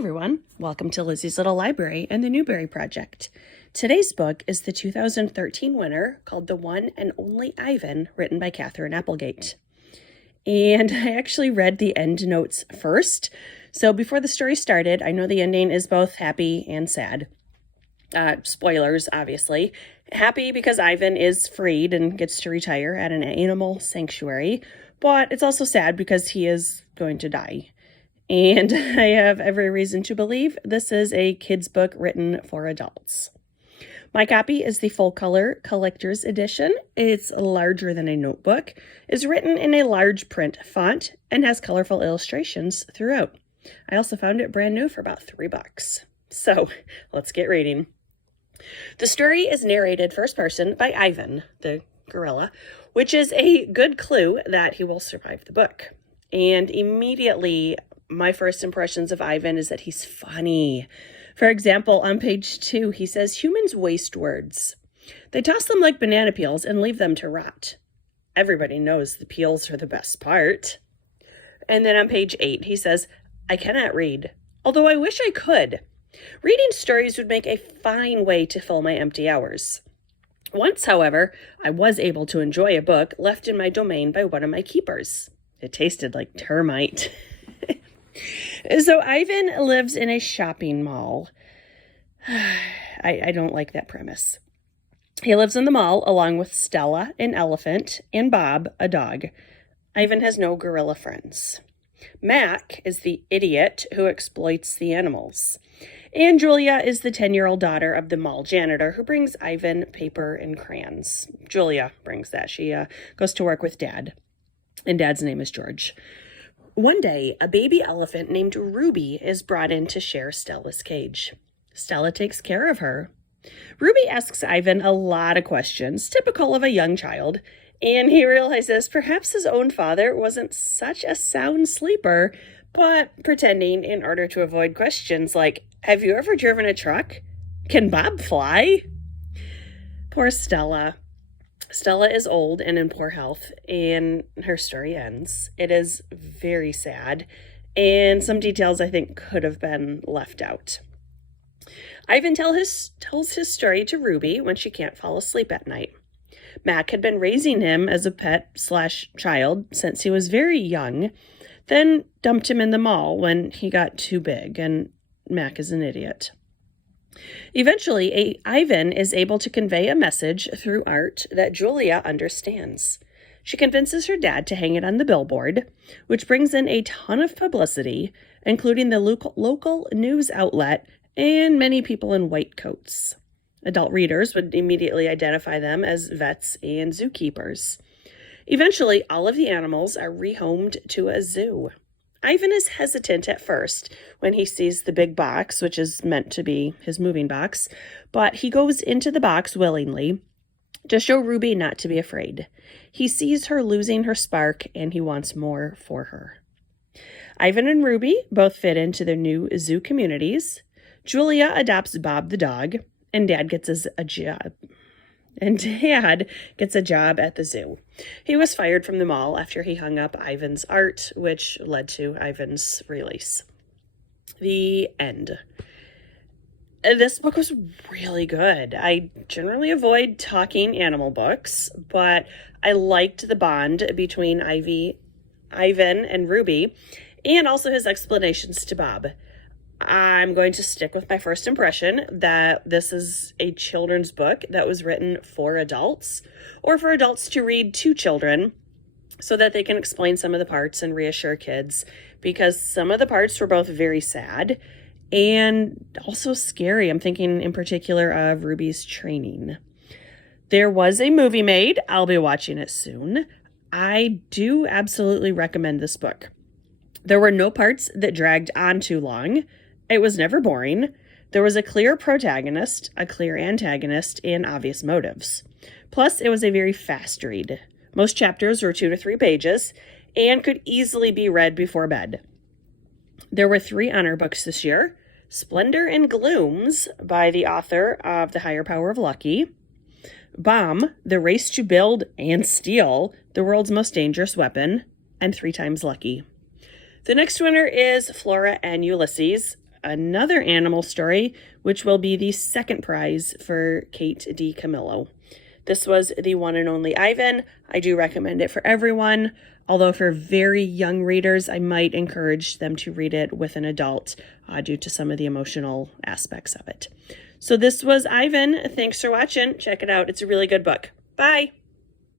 everyone, welcome to Lizzie's Little Library and the Newbery Project. Today's book is the 2013 winner called The One and Only Ivan, written by Katherine Applegate. And I actually read the end notes first. So before the story started, I know the ending is both happy and sad. Spoilers, obviously. Happy because Ivan is freed and gets to retire at an animal sanctuary, but it's also sad because he is going to die. And I have every reason to believe this is a kid's book written for adults. My copy is the full-color collector's edition. It's larger than a notebook, is written in a large print font, and has colorful illustrations throughout. I also found it brand new for about $3. So let's get reading. The story is narrated first person by Ivan, the gorilla, which is a good clue that he will survive the book. And immediately, my first impressions of Ivan is that he's funny. For example, on page 2, he says, humans waste words. They toss them like banana peels and leave them to rot. Everybody knows the peels are the best part. And then on page 8, he says, I cannot read, although I wish I could. Reading stories would make a fine way to fill my empty hours. Once, however, I was able to enjoy a book left in my domain by one of my keepers. It tasted like termite. So Ivan lives in a shopping mall. I don't like that premise. He lives in the mall along with Stella, an elephant, and Bob, a dog. Ivan has no gorilla friends. Mac is the idiot who exploits the animals. And Julia is the 10-year-old daughter of the mall janitor who brings Ivan paper and crayons. Julia brings that. She goes to work with Dad. And Dad's name is George. One day, a baby elephant named Ruby is brought in to share Stella's cage. Stella takes care of her. Ruby asks Ivan a lot of questions, typical of a young child, and he realizes perhaps his own father wasn't such a sound sleeper, but pretending in order to avoid questions like, have you ever driven a truck? Can Bob fly? Poor Stella. Stella is old and in poor health, and her story ends. It is very sad, and some details I think could have been left out. Ivan tells his story to Ruby when she can't fall asleep at night. Mac had been raising him as a pet/child since he was very young, then dumped him in the mall when he got too big, and Mac is an idiot. Eventually, Ivan is able to convey a message through art that Julia understands. She convinces her dad to hang it on the billboard, which brings in a ton of publicity, including the local news outlet and many people in white coats. Adult readers would immediately identify them as vets and zookeepers. Eventually, all of the animals are rehomed to a zoo. Ivan is hesitant at first when he sees the big box, which is meant to be his moving box, but he goes into the box willingly to show Ruby not to be afraid. He sees her losing her spark and he wants more for her. Ivan and Ruby both fit into their new zoo communities. Julia adopts Bob the dog, and Dad gets a job. Dad gets a job at the zoo. He was fired from the mall after he hung up Ivan's art, which led to Ivan's release. The end. This book was really good. I generally avoid talking animal books, but I liked the bond between Ivan and Ruby, and also his explanations to Bob. I'm going to stick with my first impression that this is a children's book that was written for adults, or for adults to read to children so that they can explain some of the parts and reassure kids, because some of the parts were both very sad and also scary. I'm thinking in particular of Ruby's training. There was a movie made. I'll be watching it soon. I do absolutely recommend this book. There were no parts that dragged on too long. It was never boring. There was a clear protagonist, a clear antagonist, and obvious motives. Plus, it was a very fast read. Most chapters were 2 to 3 pages and could easily be read before bed. There were 3 honor books this year. Splendor and Glooms by the author of The Higher Power of Lucky. Bomb, The Race to Build and Steal, the World's Most Dangerous Weapon, and 3 Times Lucky. The next winner is Flora and Ulysses. another animal story, which will be the second prize for Kate DiCamillo. This was The One and Only Ivan. I do recommend it for everyone, although for very young readers, I might encourage them to read it with an adult due to some of the emotional aspects of it. So this was Ivan. Thanks for watching. Check it out. It's a really good book. Bye.